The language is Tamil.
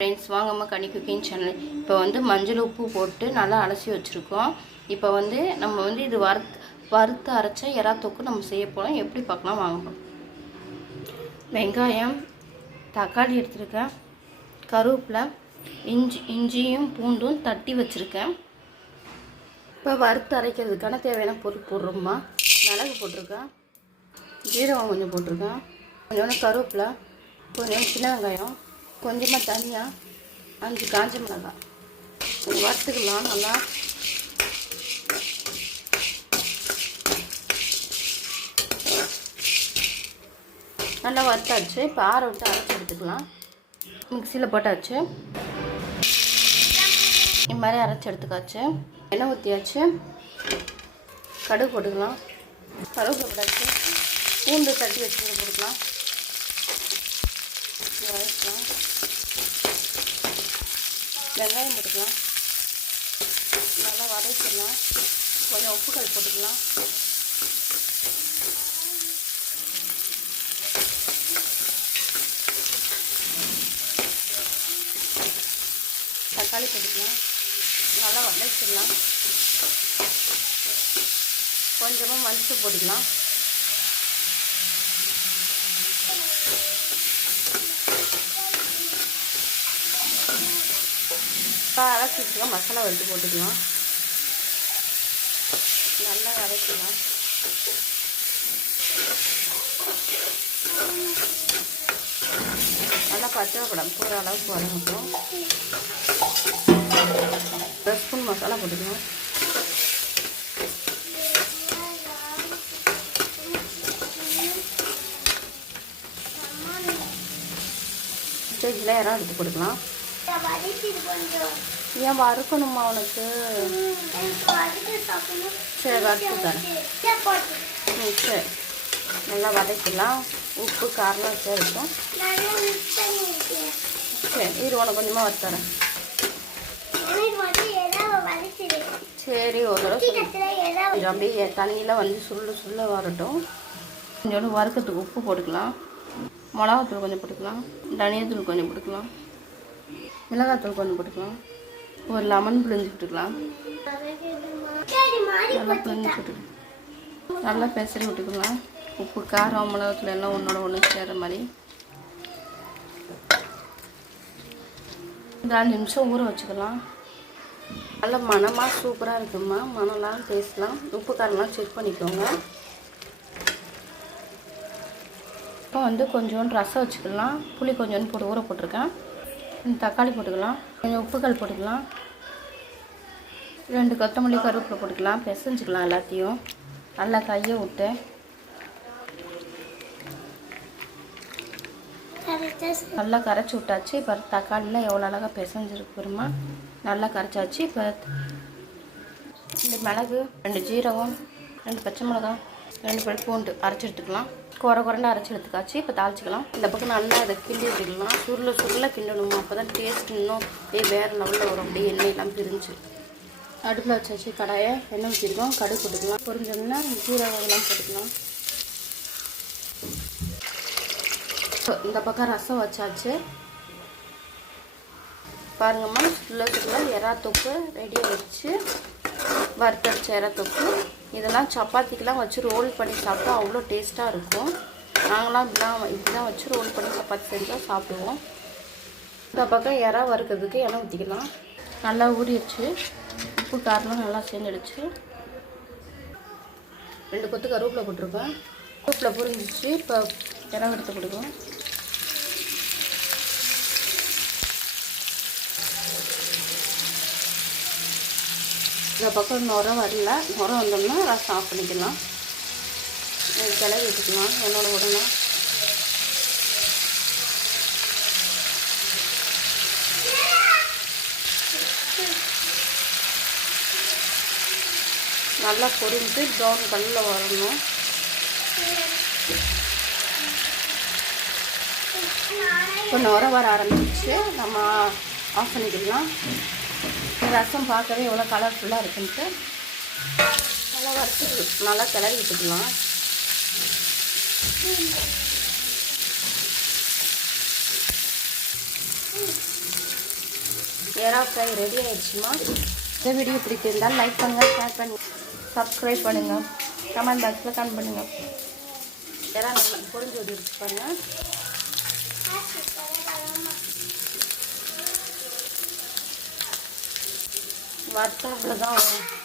ஃப்ரெண்ட்ஸ் வாங்கம்மா கனி குக்கிங் சேனல் இப்போ வந்து மஞ்சள் உப்பு போட்டு நல்லா அலசி வச்சுருக்கோம். இப்போ வந்து நம்ம வந்து இது வறுத்து வறுத்து அரைச்ச எறா தொக்கு நம்ம செய்ய போகிறோம் எப்படி பார்க்கலாம்? வாங்க வெங்காயம் தக்காளி எடுத்துருக்கேன். கருவேப்பிலை இஞ்சி இஞ்சியும் பூண்டும் தட்டி வச்சுருக்கேன். இப்போ வறுத்து அரைக்கிறதுக்கான தேவையான பொருள் போடுறோம்மா. மிளகு போட்டிருக்கேன். ஜீரகம் கொஞ்சம் போட்டிருக்கேன். கொஞ்சோண்டு கருவேப்பிலை கொஞ்சம் சின்ன வெங்காயம். கொஞ்சமாக தனியாக அஞ்சு காஞ்ச மிளகாய் வறுத்துக்கலாம் நல்லா. நல்லா வறுத்தாச்சு. இப்போ ஆற விட்டு அரைச்சி எடுத்துக்கலாம். மிக்சியில் போட்டாச்சு. இது மாதிரி அரைச்சி எடுத்துக்காச்சு. எண்ணெய் ஊற்றியாச்சு கடுகு போட்டுக்கலாம். கடுகு போட்டாச்சு. பூண்டு தட்டி வச்சு போட்டுக்கலாம். வதக்கலாம் வெங்காயம் போட்டுக்கலாம். நல்லா வதக்கிடலாம். கொஞ்சம் உப்புக்கல் போட்டுக்கலாம். தக்காளி போட்டுக்கலாம். நல்லா வதக்கிடலாம். கொஞ்சமாக மஞ்சள் போட்டுக்கலாம். அரைச்சி வச்சுக்கலாம் மசாலா வறுத்து போட்டுக்கலாம். நல்லா அரைக்கலாம் நல்லா பச்சை படம் போகிற அளவுக்கு வதங்கட்டும். ஒரு ஸ்பூன் மசாலா போட்டுக்கலாம். ஸ்டேஜில் இறம் எடுத்து கொடுக்கலாம் ஏன் வறுக்கணுமா உனக்கு? சரி வறுத்து தரேன் ம் சரி. நல்லா வதக்கலாம் உப்பு காரம் சேர்க்கும் சரி இது உனக்கு கொஞ்சமாக வறுத்தரேன் சரி ஒரு தடவை அப்படியே தண்ணியில் வந்து சுருள் சுருள வரட்டும். கொஞ்சோண்டு வறுக்கிறதுக்கு உப்பு போட்டுக்கலாம். மிளகாத்தூள் கொஞ்சம் போட்டுக்கலாம். தனியாத்தூள் கொஞ்சம் போட்டுக்கலாம். மிளகாத்தூள் கொஞ்சம் போட்டுக்கலாம். ஒரு லெமன் பிழிஞ்சு விட்டுக்கலாம் நல்லா பிழிஞ்சு விட்டுக்கலாம் நல்லா பெசரி விட்டுக்கலாம். உப்பு காரம் மிளகாத்தூள் எல்லாம் ஒன்றோட ஒன்று சேர்ற மாதிரி. இந்த அஞ்சு நிமிஷம் ஊற வச்சுக்கலாம். நல்ல மணமாக சூப்பராக இருக்குமா மணம்லாம் பேசலாம். உப்பு காரம்லாம் செக் பண்ணிக்கோங்க. இப்போ வந்து கொஞ்சோண்டு ரசம் வச்சுக்கலாம். புளி கொஞ்சோண்டு போட்டு ஊற போட்டிருக்கேன். தக்காளி போட்டுக்கலாம். கொஞ்சம் உப்புக்கல் போட்டுக்கலாம். ரெண்டு கொத்தமல்லி கருவேப்பிலை போட்டுக்கலாம். பெசஞ்சிக்கலாம் எல்லாத்தையும். நல்லா கையை விட்டு. நல்லா கரைச்சி விட்டாச்சு. இப்போ தக்காளிலாம் எவ்வளோ அழகாக பிசைஞ்சிருக்கு பெருமா நல்லா கரைச்சாச்சு. இப்போ ரெண்டு மிளகு ரெண்டு ஜீரகம் ரெண்டு பச்சை மிளகாய். ரெண்டு பல் பூண்டு அரைச்சி எடுத்துக்கலாம் குறை குறைண்டு அரைச்சி எடுத்துக்காச்சு. இப்போ தாளிச்சிக்கலாம். இந்த பக்கம் நல்லா அதை கிண்டி விட்டுக்கலாம். சுருள சுருள கிண்டணும்? அப்போ தான் டேஸ்ட் இன்னும் அப்படியே வேறு லெவலில் வரும். அப்படியே எண்ணெயெல்லாம் பிரிஞ்சு. அடுப்பில் வச்சாச்சு கடாயை எண்ணெய் ஊற்றிருக்கோம் கடுகு போட்டுக்கலாம். பொரிஞ்சோம்னா ஜீரகம் இதெல்லாம் போட்டுக்கலாம். இந்த பக்கம் ரசம் வச்சாச்சு. பாருங்கம்மா சுள்ள சுள்ள எறா தொக்கு ரெடியாக வச்சு வறுத்தடிச்ச எறா தொக்கு இதெல்லாம் சப்பாத்திக்கெலாம் வச்சு ரோல் பண்ணி சாப்பிட்டா அவ்வளோ டேஸ்ட்டாக இருக்கும். நாங்களாம் இப்படிலாம் இப்படி தான் வச்சு ரோல் பண்ணி சப்பாத்தி செஞ்சால் சாப்பிடுவோம். இந்த பக்கம் இறா வறுக்கிறதுக்கு எண்ணெய் ஊற்றிக்கலாம் நல்லா ஊறிடுச்சு. உப்பு காரெலாம் நல்லா சேர்ந்துடுச்சு. ரெண்டு கொத்து கருவேப்பில் போட்டிருக்கேன். கருவேப்பில் புரிஞ்சிச்சு. இப்போ இறவு எடுத்து கொடுக்கும் இந்த பக்கம் நுரம் வரல. நுரம் வந்தோம்னா ரசம் ஆஃப் பண்ணிக்கலாம். இது கிளறி விட்டுக்கலாம் என்னோட உடனே நல்லா பொரிஞ்சு ப்ரௌன் கல்லில் வரணும். இப்போ நுர வர ஆரம்பிச்சு நம்ம ஆஃப் பண்ணிக்கலாம். ரசம் பார்க்கவே எவ்வளோ கலர்ஃபுல்லாக இருக்குன்ட்டு. நல்லா வறுத்து நல்லா கிளறி விட்டுக்கலாம். எறா ஃப்ரை ரெடி ஆயிடுச்சுமா? இந்த வீடியோ பிடிச்சிருந்தால் லைக் பண்ணுங்கள் ஷேர் பண்ணுங்கள் சப்ஸ்கிரைப் பண்ணுங்கள் கமெண்ட் பாக்ஸில் கமெண்ட் பண்ணுங்கள் எறா நல்லா பொரிஞ்சு ஓடி பாருங்கள் வறுத்தா தான் வரும்.